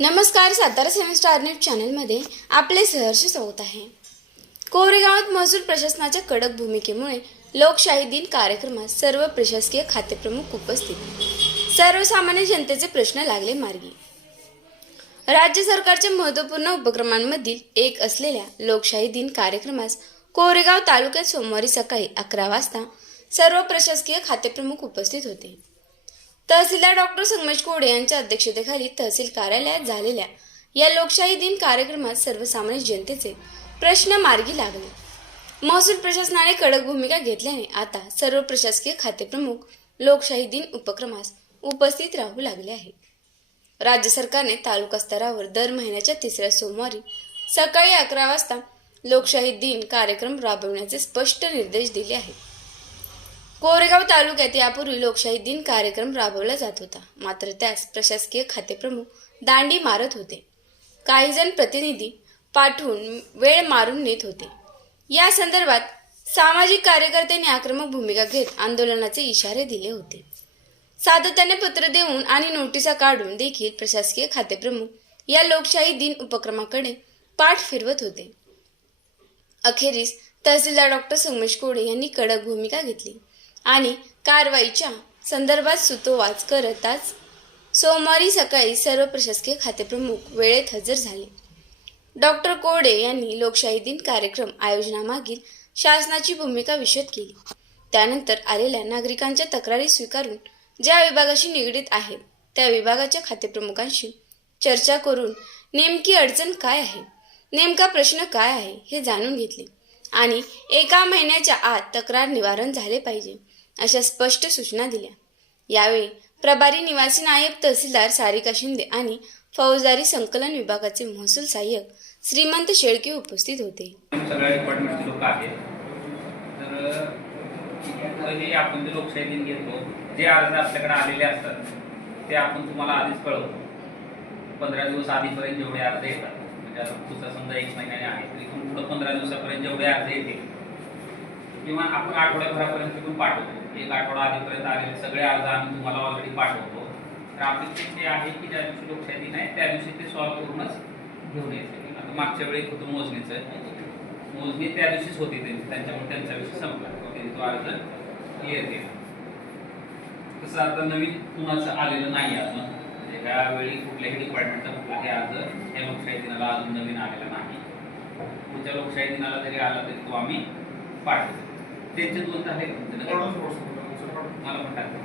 नमस्कार सातारा सेवन star news चॅनलमध्ये आपले सहर्ष स्वागत आहे. कोरेगावात महसूल प्रशासनाच्या कडक भूमिकेमुळे लोकशाही दिन कार्यक्रमात सर्व प्रशासकीय खातेप्रमुख उपस्थित. सर्वसामान्य जनतेचे प्रश्न लागले मार्गी. राज्य सरकारच्या महत्त्वपूर्ण उपक्रमांमधील एक असलेल्या लोकशाही दिन कार्यक्रमास कोरेगाव तालुक्यात सोमवारी सकाळी अकरा वाजता सर्व प्रशासकीय खातेप्रमुख उपस्थित होते. तहसीलदार डॉक्टर संगमेश कोडे यांच्या अध्यक्षतेखाली तहसील कार्यालयात झालेल्या या लोकशाही दिन कार्यक्रमात सर्वसामान्य जनतेचे प्रश्न मार्गी लागले. महसूल प्रशासनाने कडक भूमिका घेतल्याने आता सर्व प्रशासकीय खातेप्रमुख लोकशाही दिन उपक्रमास उपस्थित राहू लागले आहेत. राज्य सरकारने तालुका स्तरावर दर महिन्याच्या तिसऱ्या सोमवारी सकाळी अकरा वाजता लोकशाही दिन कार्यक्रम राबविण्याचे स्पष्ट निर्देश दिले आहेत. कोरेगाव तालुक्यात यापूर्वी लोकशाही दिन कार्यक्रम राबवला जात होता. मात्र त्यास प्रशासकीय खातेप्रमुख दांडी मारत होते. काही जण प्रतिनिधी पाठवून वेळ मारून नेत होते. या संदर्भात सामाजिक कार्यकर्त्यांनी आक्रमक भूमिका घेत आंदोलनाचे इशारे दिले होते. सातत्याने पत्र देऊन आणि नोटिसा काढून देखील प्रशासकीय खातेप्रमुख या लोकशाही दिन उपक्रमाकडे पाठ फिरवत होते. अखेरीस तहसीलदार डॉक्टर सोमेश कोडे यांनी कडक भूमिका घेतली. आणि कारवाईच्या संदर्भात सुतोवाच करताच सोमवारी सकाळी सर्व प्रशासकीय खातेप्रमुख वेळेत हजर झाले. डॉक्टर कोडे यांनी लोकशाही दिन कार्यक्रम आयोजनामागील शासनाची भूमिका विशद केली. त्यानंतर आलेल्या नागरिकांच्या तक्रारी स्वीकारून ज्या विभागाशी निगडीत आहेत त्या विभागाच्या खातेप्रमुखांशी चर्चा करून नेमकी अडचण काय आहे नेमका प्रश्न काय आहे हे जाणून घेतले. आणि एका महिन्याच्या आत तक्रार निवारण झाले पाहिजे अशा स्पष्ट सूचना दिल्या. यावेळी प्रभारी निवासी नायब तहसीलदार सारिका शिंदे आणि फौजदारी संकलन विभागाचे महसूल सहाय्यक श्रीमंत शेळके उपस्थित होते. सगळ्या डिपार्टमेंटचे लोक आहेत. तर पहिले आपण जे लोकशाही दिन घेतो जे अर्ज आपल्याकडे आलेले असतात ते आपण तुम्हाला आधीच कळवतो. पंधरा दिवस आधीपर्यंत जेवढे अर्ज येतात. म्हणजे पुढचा समजा एक महिन्याने आहे तर इथून पुढं पंधरा दिवसापर्यंत जेवढे अर्ज येतील. किंवा आपण आठवड्याभरापर्यंत तिथून पाठवतो. एक आठवडा आधीपर्यंत आलेले सगळे अर्ज आम्ही तुम्हाला ऑलरेडी पाठवतो. तर आपली ते आहे की ज्या दिवशी लोकशाही दिन आहे त्या दिवशी ते सॉल्व्ह करूनच घेऊन येते आता मागच्या वेळी होतं मोजणीचं. मोजणी त्या दिवशीच होती त्यांची त्यांच्यामुळे त्यांचा विषय संपला. तो अर्ज येते. तसं आता नवीन कुणाचं आलेलं नाही अजून. म्हणजे त्यावेळी कुठल्याही डिपार्टमेंटचा कुठलाही अर्ज या लोकशाही दिनाला अजून नवीन आलेला नाही. पुढच्या लोकशाही दिनाला जरी आला तरी तो आम्ही पाठवतो त्यांचे दोन झाले? मला पण टाकतो